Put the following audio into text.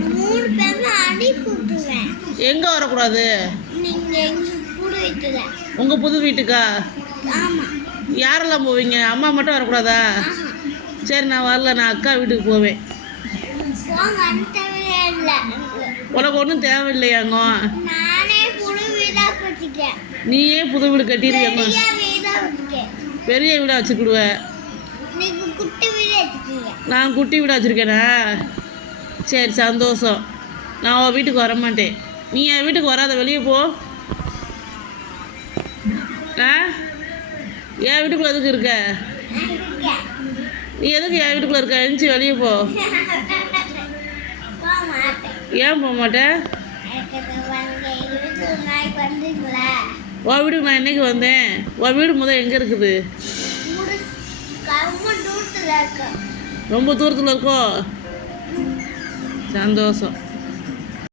3 பேரும் அடி கூட்டுவேன். எங்கே வரக்கூடாது? நீங்க எங்க புது வீட்டுல. உங்கள் புது வீட்டுக்கா? ஆமா. யாரெல்லாம் போவீங்க? அம்மா மட்டும் வரக்கூடாதா? ஆமா. சரி, நான் வரல. நான் அக்கா வீட்டுக்கு போவேன். போங்க, அந்த தேவையே இல்லை எனக்கு. உனக்கு ஒன்றும் தேவையில்லையாங்க. நானே புது வீடா கட்டிக்கேன். நீயே புது வீடு கட்டிடுவியாங்க. பெரிய வீடா வச்சுக்கேன். பெரிய வீடாக வச்சுக்கிடுவேன். நீங்க குட்டி வீடு வச்சுக்கீங்க. நான் குட்டி வீடாக வச்சுருக்கேனா? சரி, சந்தோஷம். நான் உன் வீட்டுக்கு வர மாட்டேன். நீ என் வீட்டுக்கு வராத, வெளியே போ. ஆ, என் வீட்டுக்குள்ளே எதுக்கு இருக்க? நீ எதுக்கு என் வீட்டுக்குள்ளே இருக்க? எழுந்துச்சி வெளியே போ. ஏன் போக மாட்டேன்? உன் வீட்டுக்கு நான் என்னைக்கு வந்தேன்? உன் வீடு முதல் எங்கே இருக்குது? ரொம்ப தூரத்தில் இருக்கோ? சந்தோஷம்.